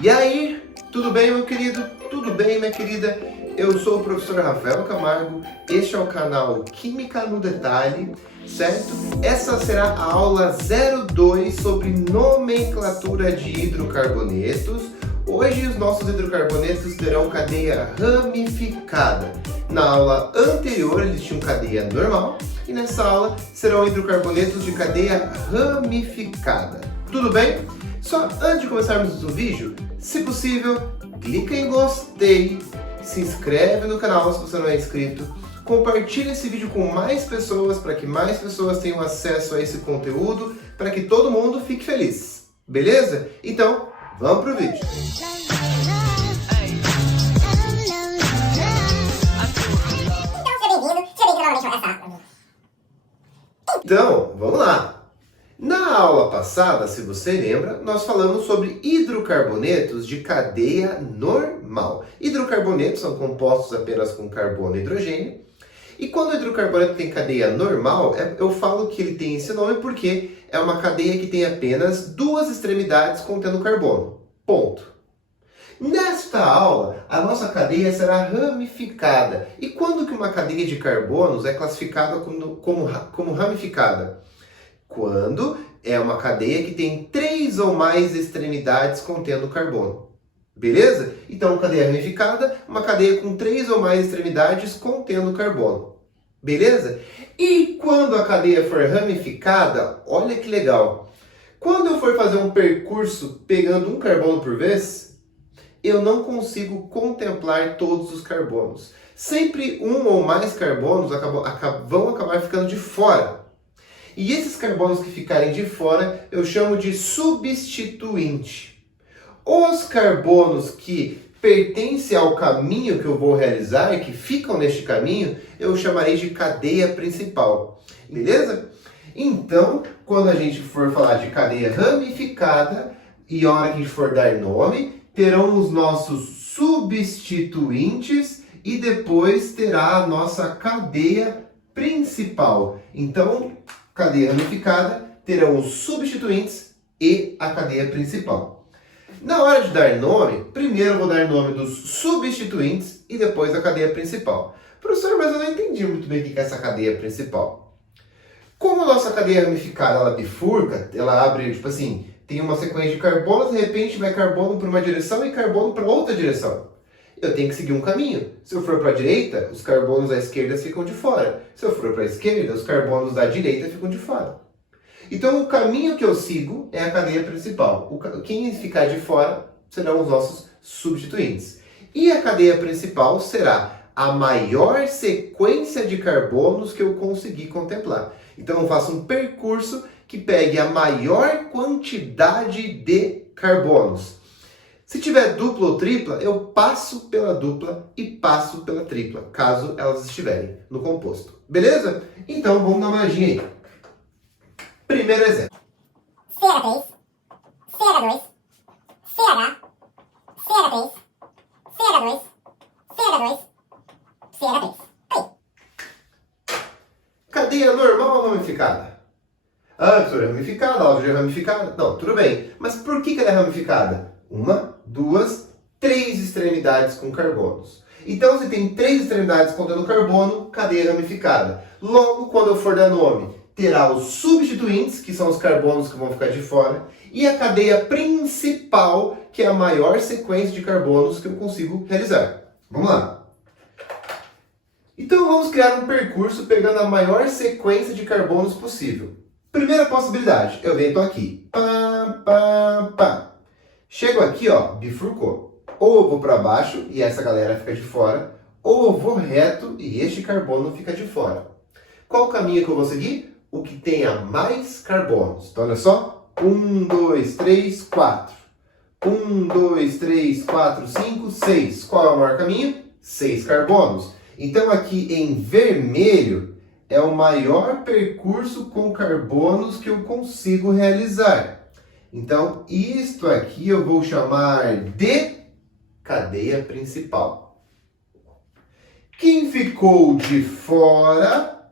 E aí, tudo bem, meu querido? Tudo bem, minha querida? Eu sou o professor Rafael Camargo, este é o canal Química no Detalhe, certo? Essa será a aula 02 sobre nomenclatura de hidrocarbonetos. Hoje os nossos hidrocarbonetos terão cadeia ramificada. Na aula anterior eles tinham cadeia normal e nessa aula serão hidrocarbonetos de cadeia ramificada. Tudo bem? Só antes de começarmos o vídeo, se possível, clica em gostei, se inscreve no canal se você não é inscrito, compartilhe esse vídeo com mais pessoas para que mais pessoas tenham acesso a esse conteúdo, para que todo mundo fique feliz. Beleza? Então, vamos pro vídeo. Então, vamos lá. Na aula passada, se você lembra, nós falamos sobre hidrocarbonetos de cadeia normal. Hidrocarbonetos são compostos apenas com carbono e hidrogênio. E quando o hidrocarboneto tem cadeia normal, eu falo que ele tem esse nome porque é uma cadeia que tem apenas duas extremidades contendo carbono. Ponto. Nesta aula, a nossa cadeia será ramificada. E quando que uma cadeia de carbonos é classificada como ramificada? Quando é uma cadeia que tem 3 ou mais extremidades contendo carbono. Beleza? Então, cadeia ramificada, uma cadeia com 3 ou mais extremidades contendo carbono. Beleza? E quando a cadeia for ramificada, olha que legal. Quando eu for fazer um percurso pegando um carbono por vez, eu não consigo contemplar todos os carbonos. Sempre um ou mais carbonos vão acabar ficando de fora. E esses carbonos que ficarem de fora, eu chamo de substituinte. Os carbonos que pertencem ao caminho que eu vou realizar, que ficam neste caminho, eu chamarei de cadeia principal. Beleza? Então, quando a gente for falar de cadeia ramificada, e a hora que a gente for dar nome, terão os nossos substituintes e depois terá a nossa cadeia principal. Então, cadeia ramificada, terão os substituintes e a cadeia principal. Na hora de dar nome, primeiro eu vou dar nome dos substituintes e depois da cadeia principal. Professor, mas eu não entendi muito bem o que é essa cadeia principal. Como a nossa cadeia ramificada, ela bifurca, ela abre, tipo assim, tem uma sequência de carbonos, de repente vai carbono para uma direção e carbono para outra direção. Eu tenho que seguir um caminho. Se eu for para a direita, os carbonos da esquerda ficam de fora. Se eu for para a esquerda, os carbonos da direita ficam de fora. Então, o caminho que eu sigo é a cadeia principal. Quem ficar de fora serão os nossos substituintes. E a cadeia principal será a maior sequência de carbonos que eu conseguir contemplar. Então, eu faço um percurso que pegue a maior quantidade de carbonos. Se tiver dupla ou tripla, eu passo pela dupla e passo pela tripla, caso elas estiverem no composto. Beleza? Então, vamos dar uma olhadinha aí. Primeiro exemplo. CH3, CH2, CH, CH3, CH2, CH2, CH3. Aí. Cadeia normal ou ramificada? Ah, professor, é ramificada, a é ramificada. Não, tudo bem. Mas por que ela é ramificada? 1, 2, 3 extremidades com carbonos. Então, se tem 3 extremidades contendo carbono, cadeia ramificada. Logo, quando eu for dar nome, terá os substituintes, que são os carbonos que vão ficar de fora, e a cadeia principal, que é a maior sequência de carbonos que eu consigo realizar. Vamos lá. Então, vamos criar um percurso pegando a maior sequência de carbonos possível. Primeira possibilidade, eu venho aqui. Pá, pá, pá. Chego aqui, ó, bifurcou. Ou eu vou para baixo e essa galera fica de fora, ou eu vou reto e este carbono fica de fora. Qual o caminho que eu vou seguir? O que tenha mais carbonos. Então, olha só. 1, 2, 3, 4. 1, 2, 3, 4, 5, 6. Qual é o maior caminho? 6 carbonos. Então, aqui em vermelho é o maior percurso com carbonos que eu consigo realizar. Então, isto aqui eu vou chamar de cadeia principal. Quem ficou de fora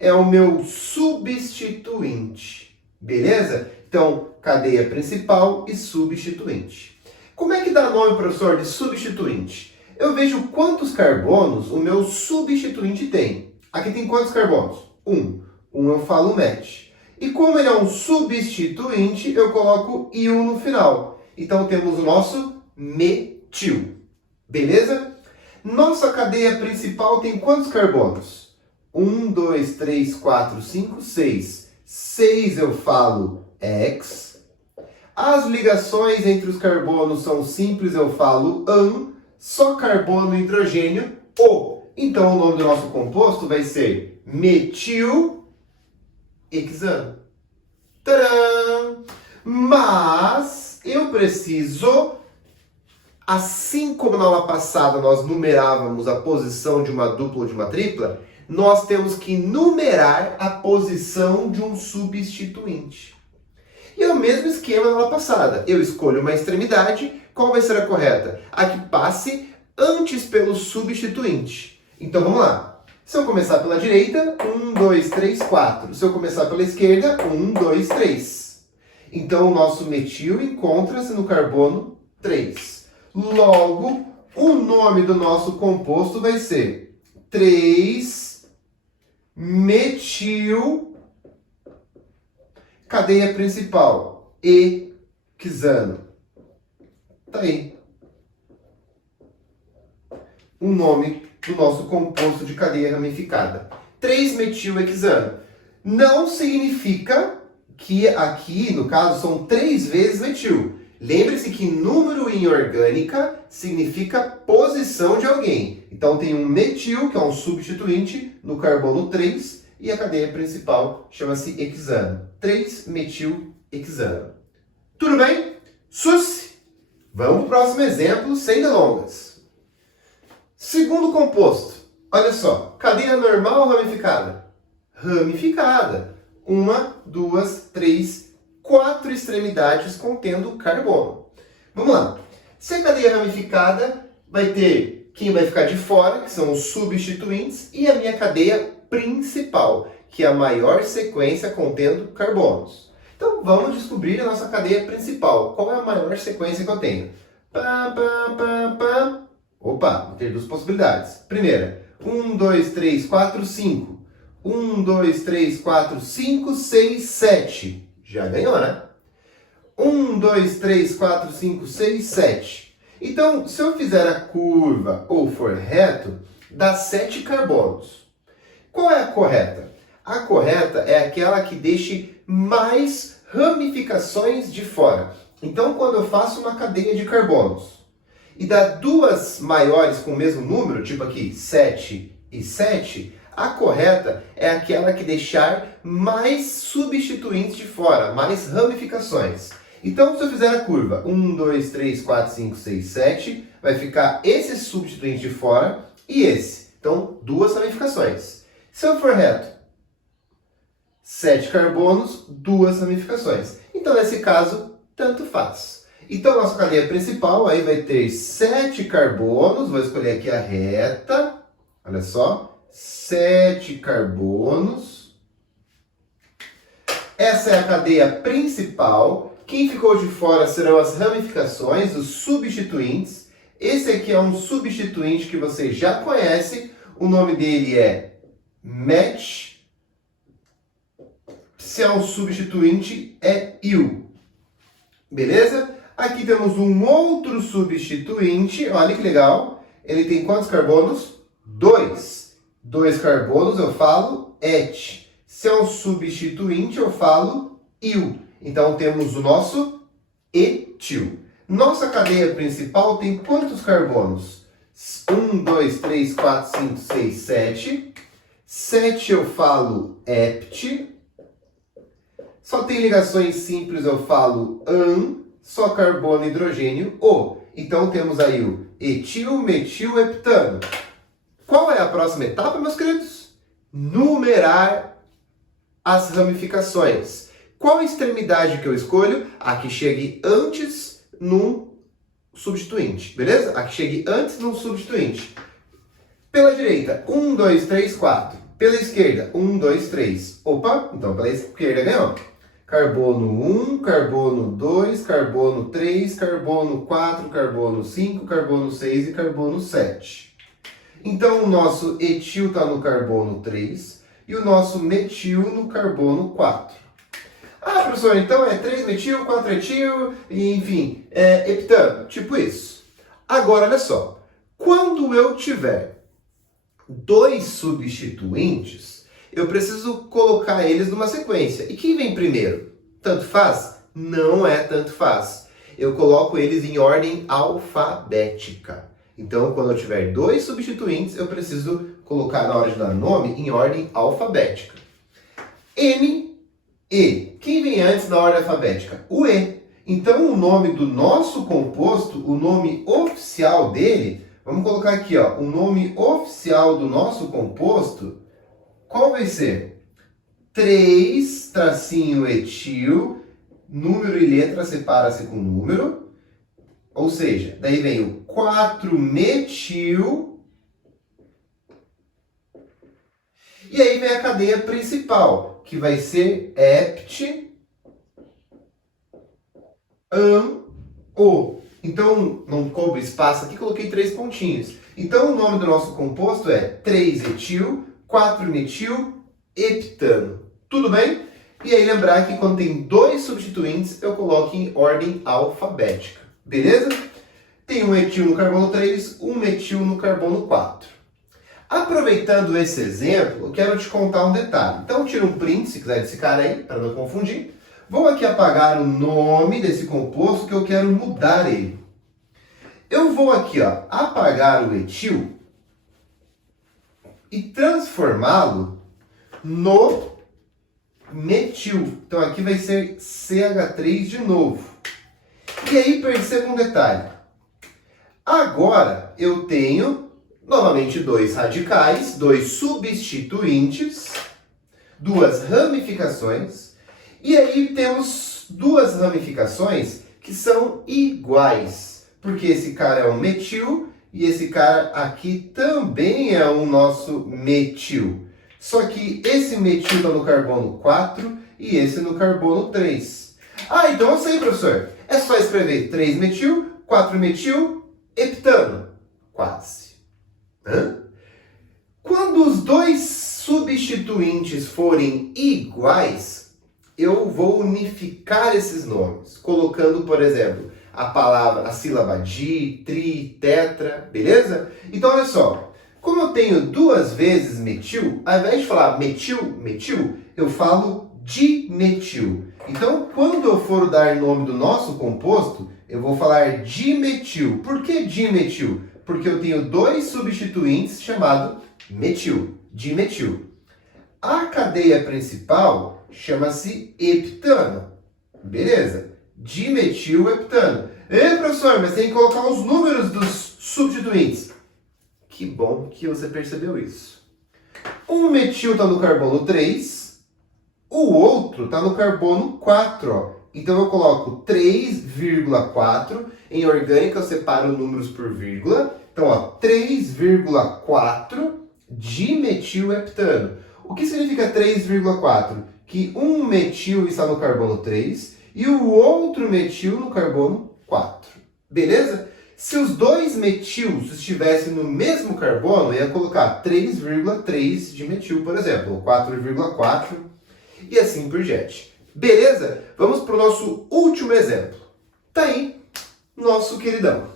é o meu substituinte. Beleza? Então, Então, cadeia principal e substituinte. Como é que dá nome, professor, de substituinte? Eu vejo quantos carbonos o meu substituinte tem. Aqui tem quantos carbonos? 1. Eu falo match. E como ele é um substituinte, eu coloco IL no final. Então temos o nosso metil. Beleza? Nossa cadeia principal tem quantos carbonos? 1, 2, 3, 4, 5, 6. 6 eu falo X. As ligações entre os carbonos são simples, eu falo AN. Só carbono e hidrogênio, O. Então o nome do nosso composto vai ser metilhexano. Tcharam! Mas eu preciso, assim como na aula passada nós numerávamos a posição de uma dupla ou de uma tripla, nós temos que numerar a posição de um substituinte. E é o mesmo esquema da aula passada. Eu escolho uma extremidade, qual vai ser a correta? A que passe antes pelo substituinte. Então vamos lá. Se eu começar pela direita, 1, 2, 3, 4. Se eu começar pela esquerda, 1, 2, 3. Então o nosso metil encontra-se no carbono 3. Logo, o nome do nosso composto vai ser 3-metil, cadeia principal, hexano. Tá aí. O nome do nosso composto de cadeia ramificada. 3-metilhexano. Não significa que aqui, no caso, são 3 vezes metil. Lembre-se que número em orgânica significa posição de alguém. Então tem um metil, que é um substituinte, no carbono 3, e a cadeia principal chama-se hexano. 3-metilhexano. Tudo bem? Sus! Vamos para o próximo exemplo, sem delongas. Segundo composto. Olha só, cadeia normal ou ramificada? Ramificada. 1, 2, 3, 4 extremidades contendo carbono. Vamos lá. Se a cadeia ramificada vai ter quem vai ficar de fora, que são os substituintes, e a minha cadeia principal, que é a maior sequência contendo carbonos. Então vamos descobrir a nossa cadeia principal. Qual é a maior sequência que eu tenho? Opa, vou ter 2 possibilidades. Primeira, 1, 2, 3, 4, 5. 1, 2, 3, 4, 5, 6, 7. Já ganhou, né? 1, 2, 3, 4, 5, 6, 7. Então, se eu fizer a curva ou for reto, dá 7 carbonos. Qual é a correta? A correta é aquela que deixe mais ramificações de fora. Então, quando eu faço uma cadeia de carbonos e dá 2 maiores com o mesmo número, tipo aqui 7 e 7, a correta é aquela que deixar mais substituintes de fora, mais ramificações. Então, se eu fizer a curva 1, 2, 3, 4, 5, 6, 7, vai ficar esse substituinte de fora e esse. Então, 2 ramificações. Se eu for reto, 7 carbonos, 2 ramificações. Então, nesse caso, tanto faz. Então, nossa cadeia principal aí vai ter 7 carbonos. Vou escolher aqui a reta. Olha só. 7 carbonos. Essa é a cadeia principal. Quem ficou de fora serão as ramificações, os substituintes. Esse aqui é um substituinte que você já conhece. O nome dele é match. Se é um substituinte, é IL. Beleza? Aqui temos um outro substituinte. Olha que legal. Ele tem quantos carbonos? 2. 2 carbonos eu falo et. Se é um substituinte, eu falo IL. Então temos o nosso etil. Nossa cadeia principal tem quantos carbonos? 1, 2, 3, 4, 5, 6, 7. 7 eu falo hept. Só tem ligações simples, eu falo AN. Só carbono e hidrogênio, O. Então temos aí o etil, metil, heptano. Qual é a próxima etapa, meus queridos? Numerar as ramificações. Qual extremidade que eu escolho? A que chegue antes num substituinte, beleza? A que chegue antes num substituinte. Pela direita, 1, 2, 3, 4. Pela esquerda, 1, 2, 3. Opa, então pela esquerda ganhou. carbono 1, carbono 2, carbono 3, carbono 4, carbono 5, carbono 6 e carbono 7. Então, o nosso etil está no carbono 3 e o nosso metil no carbono 4. Ah, professor, então é 3-metil, 4-etil, enfim, é heptano, tipo isso. Agora, olha só, quando eu tiver dois substituintes, eu preciso colocar eles numa sequência. E quem vem primeiro? Tanto faz? Não é tanto faz. Eu coloco eles em ordem alfabética. Então, quando eu tiver dois substituintes, eu preciso colocar na hora de dar nome em ordem alfabética. M, E. Quem vem antes na ordem alfabética? O E. Então, o nome do nosso composto, o nome oficial dele, vamos colocar aqui, ó, o nome oficial do nosso composto, qual vai ser? 3-etil, número e letra separa-se com número, ou seja, daí vem o 4-metil, e aí vem a cadeia principal, que vai ser hept, O. Então, não coube espaço aqui, coloquei 3 pontinhos. Então, o nome do nosso composto é 3-etil, 4-metil, heptano. Tudo bem? E aí lembrar que quando tem dois substituintes, eu coloco em ordem alfabética. Beleza? Tem um etil no carbono 3, um metil no carbono 4. Aproveitando esse exemplo, eu quero te contar um detalhe. Então, tira um print, se quiser, desse cara aí, para não confundir. Vou aqui apagar o nome desse composto que eu quero mudar ele. Eu vou aqui, ó, apagar o etil e transformá-lo no metil. Então aqui vai ser CH3 de novo. E aí perceba um detalhe. Agora eu tenho novamente dois radicais, dois substituintes, duas ramificações. E aí temos duas ramificações que são iguais, porque esse cara é um metil e esse cara aqui também é o nosso metil. Só que esse metil está no carbono 4 e esse no carbono 3. Ah, então eu sei, professor. É só escrever 3-metil, 4-metil, heptano. Quase. Hã? Quando os dois substituintes forem iguais, eu vou unificar esses nomes, colocando, por exemplo, a sílaba di, tri, tetra, beleza? Então, olha só, como eu tenho duas vezes metil, ao invés de falar metil, metil, eu falo dimetil. Então, quando eu for dar nome do nosso composto, eu vou falar dimetil. Por que dimetil? Porque eu tenho dois substituintes chamados metil, dimetil. A cadeia principal chama-se heptano, beleza? Dimetilheptano. Ei, professor, mas tem que colocar os números dos substituintes. Que bom que você percebeu isso. Um metil está no carbono 3, o outro está no carbono 4. Ó. Então eu coloco 3,4. Em orgânica eu separo números por vírgula. Então, ó, 3,4 dimetilheptano. O que significa 3,4? Que um metil está no carbono 3 e o outro metil no carbono 4. Beleza? Se os dois metils estivessem no mesmo carbono, eu ia colocar 3,3 de metil, por exemplo, ou 4,4 e assim por diante. Beleza? Vamos para o nosso último exemplo. Tá aí, nosso queridão.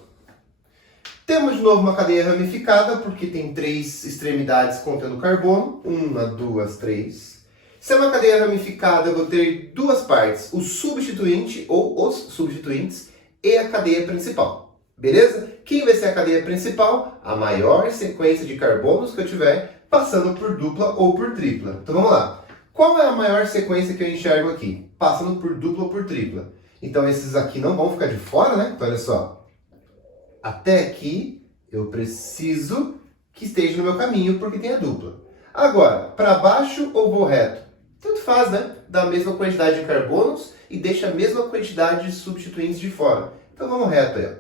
Temos de novo uma cadeia ramificada, porque tem 3 extremidades contendo carbono. 1, 2, 3. Se é uma cadeia ramificada, eu vou ter duas partes. O substituinte, ou os substituintes, e a cadeia principal. Beleza? Quem vai ser a cadeia principal? A maior sequência de carbonos que eu tiver, passando por dupla ou por tripla. Então vamos lá. Qual é a maior sequência que eu enxergo aqui? Passando por dupla ou por tripla. Então esses aqui não vão ficar de fora, né? Então olha só. Até aqui eu preciso que esteja no meu caminho porque tem a dupla. Agora, para baixo ou vou reto? Tanto faz, né? Dá a mesma quantidade de carbonos e deixa a mesma quantidade de substituintes de fora. Então vamos reto aí.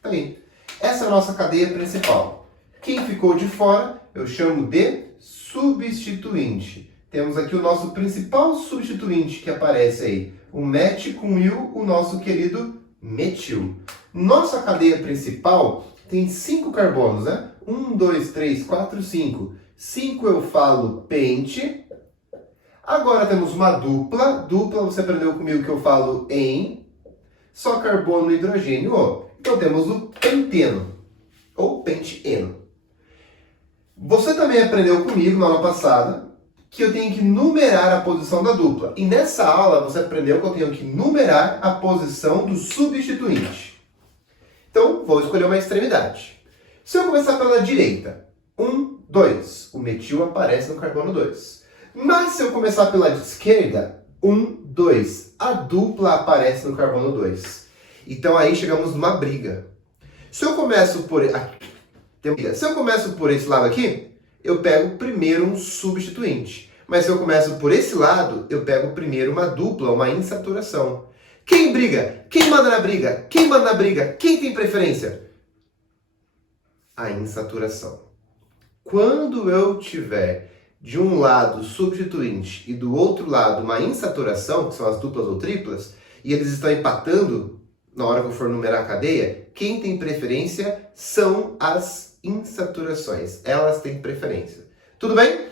Tá aí. Essa é a nossa cadeia principal. Quem ficou de fora, eu chamo de substituinte. Temos aqui o nosso principal substituinte que aparece aí, o met com il, o nosso querido metil. Nossa cadeia principal tem 5 carbonos, né? 1, 2, 3, 4, 5. 5 eu falo pente. Agora temos uma dupla. Dupla você aprendeu comigo que eu falo em. Só carbono e hidrogênio O. Então temos o penteno, ou pente-eno. Você também aprendeu comigo na aula passada que eu tenho que numerar a posição da dupla. E nessa aula você aprendeu que eu tenho que numerar a posição do substituinte. Então, vou escolher uma extremidade. Se eu começar pela direita, 1, 2, o metil aparece no carbono 2. Mas se eu começar pela esquerda, 1, 2, a dupla aparece no carbono 2. Então aí chegamos numa briga. Se eu começo por esse lado aqui, eu pego primeiro um substituinte. Mas se eu começo por esse lado, eu pego primeiro uma dupla, uma insaturação. Quem briga? Quem manda na briga? Quem manda na briga? Quem tem preferência? A insaturação. Quando eu tiver de um lado substituinte e do outro lado uma insaturação, que são as duplas ou triplas, e eles estão empatando na hora que eu for numerar a cadeia, quem tem preferência são as insaturações. Elas têm preferência. Tudo bem?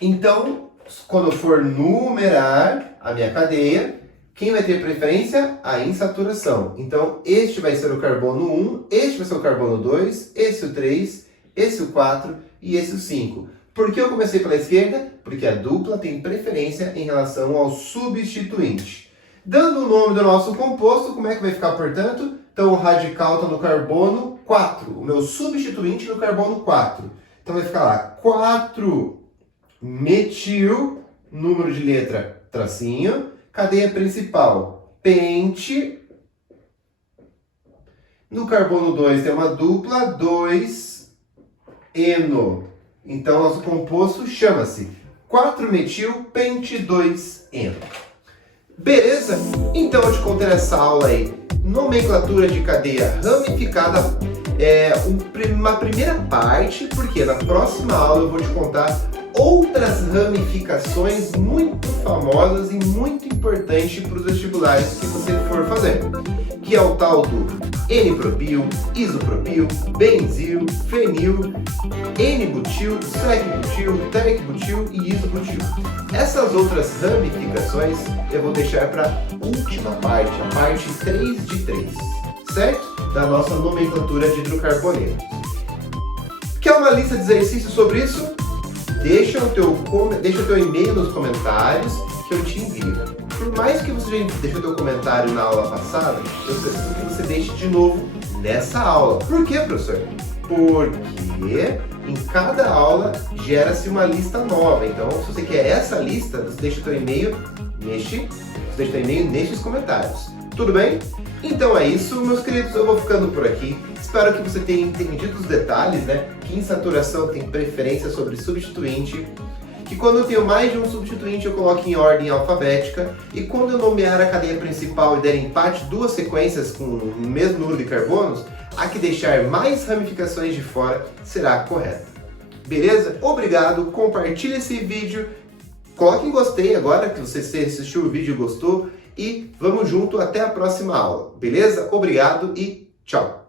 Então, quando eu for numerar a minha cadeia, quem vai ter preferência? A insaturação. Então, este vai ser o carbono 1, este vai ser o carbono 2, esse o 3, esse o 4 e esse o 5. Por que eu comecei pela esquerda? Porque a dupla tem preferência em relação ao substituinte. Dando o nome do nosso composto, como é que vai ficar, portanto? Então, o radical está no carbono 4, o meu substituinte no carbono 4. Então, vai ficar lá 4-metil, número de letra, tracinho, cadeia principal, pente. No carbono 2 tem uma dupla, 2-eno. Então, nosso composto chama-se 4-metil-pente-2-eno. Beleza? Então, eu te contei nessa aula aí, nomenclatura de cadeia ramificada, uma primeira parte, porque na próxima aula eu vou te contar outras ramificações muito famosas e muito importantes para os vestibulares que você for fazer, que é o tal do N-propil, isopropil, benzil, fenil, N-butil, sec-butil, tec-butil e isobutil. Essas outras ramificações eu vou deixar para a última parte, a parte 3 de 3, certo? Da nossa nomenclatura de hidrocarbonetos. Quer uma lista de exercícios sobre isso? Deixa o teu e-mail nos comentários que eu te envio. Por mais que você já deixou o teu comentário na aula passada, eu preciso que você deixe de novo nessa aula. Por quê, professor? Porque em cada aula gera-se uma lista nova. Então, se você quer essa lista, você deixa o teu e-mail nestes comentários. Tudo bem? Então é isso, meus queridos, eu vou ficando por aqui. Espero que você tenha entendido os detalhes, né? Que insaturação tem preferência sobre substituinte. Que quando eu tenho mais de um substituinte eu coloco em ordem alfabética. E quando eu nomear a cadeia principal e der empate duas sequências com o mesmo número de carbonos, a que deixar mais ramificações de fora será a correta. Beleza? Obrigado, compartilhe esse vídeo. Coloque em gostei agora que você assistiu o vídeo e gostou. E vamos junto até a próxima aula, beleza? Obrigado e tchau!